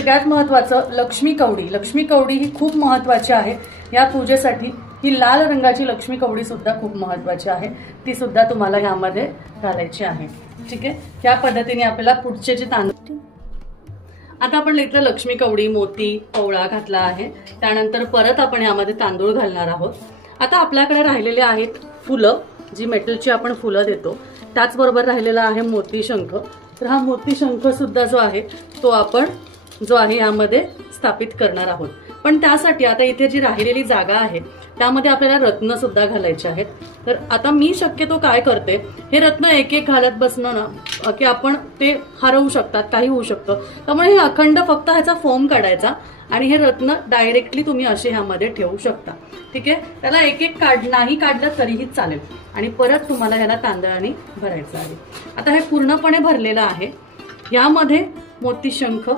सगळ्यात महत्त्वाचं लक्ष्मी कवडी. लक्ष्मी कवडी ही खूप महत्त्वाची आहे या पूजेसाठी. ही लाल रंगाची लक्ष्मी कवडी सुद्धा खूप महत्त्वाची आहे, ती सुद्धा तुम्हाला ह्यामध्ये घालायची आहे. ठीक आहे, या पद्धतीने आपल्याला पुढचे जे तांदूळ, आता आपण इथं लक्ष्मी कवडी, मोती, पवळा घातला आहे. त्यानंतर परत आपण यामध्ये तांदूळ घालणार आहोत. आता आपल्याकडे राहिलेले आहेत फुलं, जी मेटलची आपण फुलं देतो. त्याचबरोबर राहिलेला आहे मोती शंख. तर हा मोती शंख सुद्धा जो आहे तो आपण जो आहे यामध्ये स्थापित करणार आहोत. पण त्यासाठी आता इथे जी राहिलेली जागा आहे त्यामध्ये आपल्याला रत्न सुद्धा घालायचे आहेत. तर आता मी शक्यतो काय करते, हे रत्न एक एक घालत बसणं ना की आपण ते हरवू शकतात, काही होऊ शकतं. त्यामुळे हे अखंड फक्त ह्याचा फोम काढायचा आणि हे रत्न डायरेक्टली तुम्ही असे ह्यामध्ये ठेवू शकता. ठीक आहे, त्याला एक एक नाही काढलं तरीही चालेल. आणि परत तुम्हाला ह्याला तांदळाने भरायचं आहे. आता हे पूर्णपणे भरलेलं आहे. यामध्ये मोती शंख